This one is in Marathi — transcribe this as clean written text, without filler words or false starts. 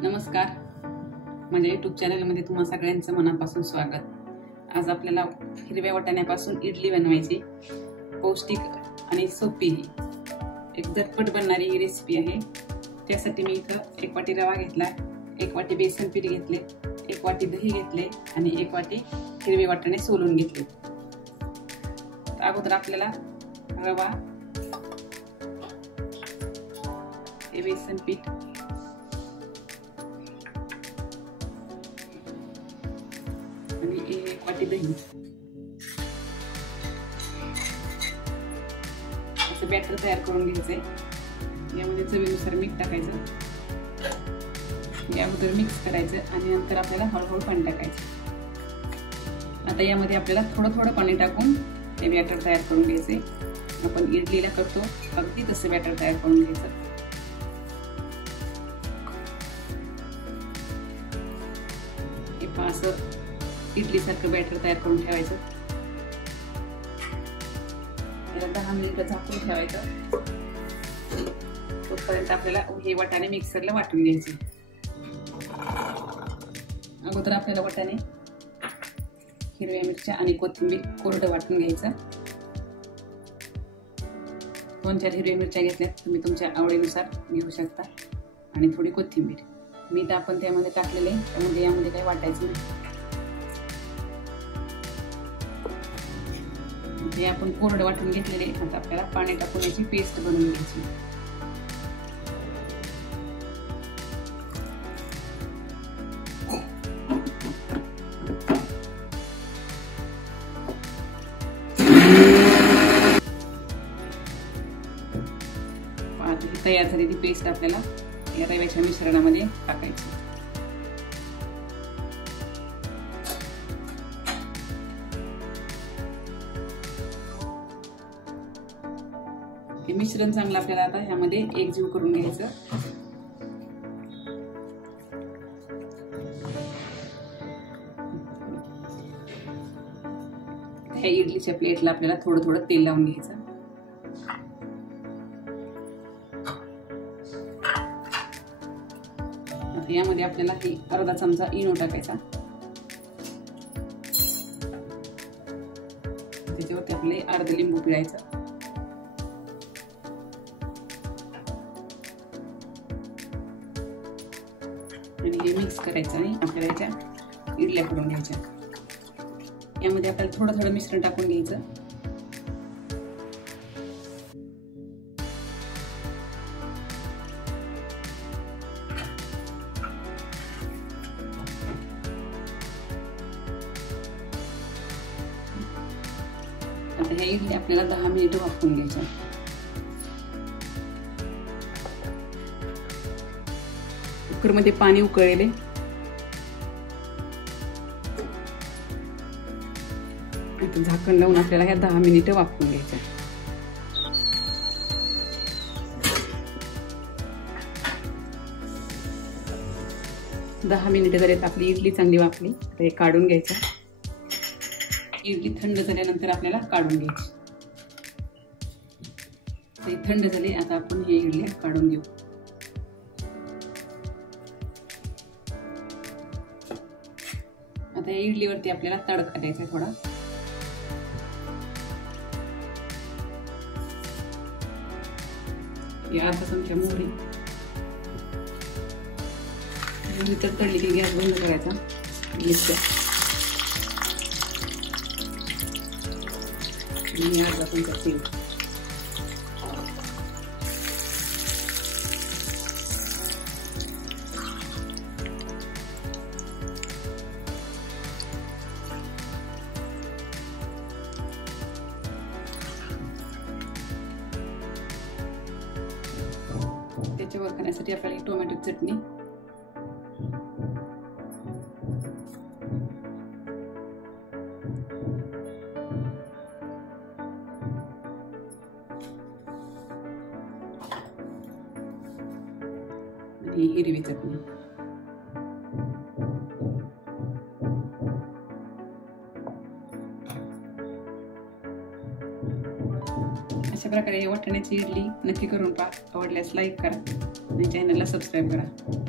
नमस्कार, माझ्या यूट्यूब चॅनलमध्ये तुम्हा सगळ्यांचं मनापासून स्वागत। आज आपल्याला हिरव्या वाटाण्यापासून इडली बनवायची, पौष्टिक आणि सोपी एक झटपट बनणारी ही रेसिपी आहे। त्यासाठी मी इथं 1 वाटी रवा घेतला, 1 वाटी बेसन पीठ घेतले, 1 वाटी दही घेतले आणि 1 वाटी हिरवे वाटाणे सोलून घेतले। अगोदर आपल्याला रवा, हे बेसन पीठ आणि 1 वाटी दही असं बॅटर तयार करून घ्यायचंय। यामध्ये चवीनुसार मीठ टाकायचं, यामध्ये मिक्स करायचं आणि नंतर आपल्याला हळूहळू पाणी टाकायचं। आता यामध्ये आपल्याला थोडं थोडं पाणी टाकून हे बॅटर तयार करून घ्यायचे। आपण इडलीला करतो अगदी तसं बॅटर तयार करून घ्यायचं। हे असं इडली सारखं बॅटर तयार करून ठेवायचं। त्याला 10 मिनिटं झाकून ठेवायचं। तोपर्यंत आपल्याला हे वाटाणे मिक्सरला वाटून घ्यायचे। अगोदर आपल्याला वाटाणे, हिरव्या मिरच्या आणि कोथिंबीर कोरडं वाटून घ्यायचं। 2-4 हिरव्या मिरच्या घेतल्यात, तुम्ही तुमच्या आवडीनुसार घेऊ शकता आणि थोडी कोथिंबीर। मीठ आपण त्यामध्ये टाकलेले, त्यामध्ये यामध्ये काही वाटायचं नाही। हे आपण कोरडं वाटून घेतलेले। आता आपल्याला पाणी टाकून याची पेस्ट बनवून घ्यायची। तयार झालेली पेस्ट आपल्याला या रव्याच्या मिश्रणामध्ये टाकायची। हे मिश्रण चांगलं आपल्याला आता ह्यामध्ये एकजीव करून घ्यायचं। ह्या इडलीच्या प्लेटला आपल्याला थोडं थोडं तेल लावून घ्यायचं। यामध्ये आपल्याला हे अर्धा चमचा इनो टाकायचा। त्याच्यावरती आपले अर्ध लिंबू पिळायचं आणि हे मिक्स करायचं आणि आपल्याला याच्या इडल्या करून घ्यायच्या। यामध्ये आपल्याला थोडं थोडं मिश्रण टाकून घ्यायचं। आता ह्या इडली आपल्याला 10 मिनिटं वाफवून घ्यायच्या। कुकरमध्ये पाणी उकळले, आता झाकण लावून आपल्याला ह्या 10 मिनिटं वाफवून घ्यायच्या। दहा मिनिटं झाली, आपली इडली चांगली वाफली। आता हे काढून घ्यायचं। इडली थंड झाल्यानंतर आपल्याला काढून घ्यायची। ते थंड झाले, आता आपण हे इडल्या काढून घेऊ। आता या इडलीवरती आपल्याला तडका द्यायचा थोडा। अर्धा चमचा मोहरी तडतडली की गॅस बंद करायचा। आणि अर्धा चमचा तेल। त्याच्यावर करण्यासाठी आपल्याला टोमॅटो चटणी, आणि हिरवी चटणी। अशा प्रकारे वाटाण्याची इडली नक्की करून पहा। आवडल्यास लाईक करा आणि चॅनलला सबस्क्राईब करा।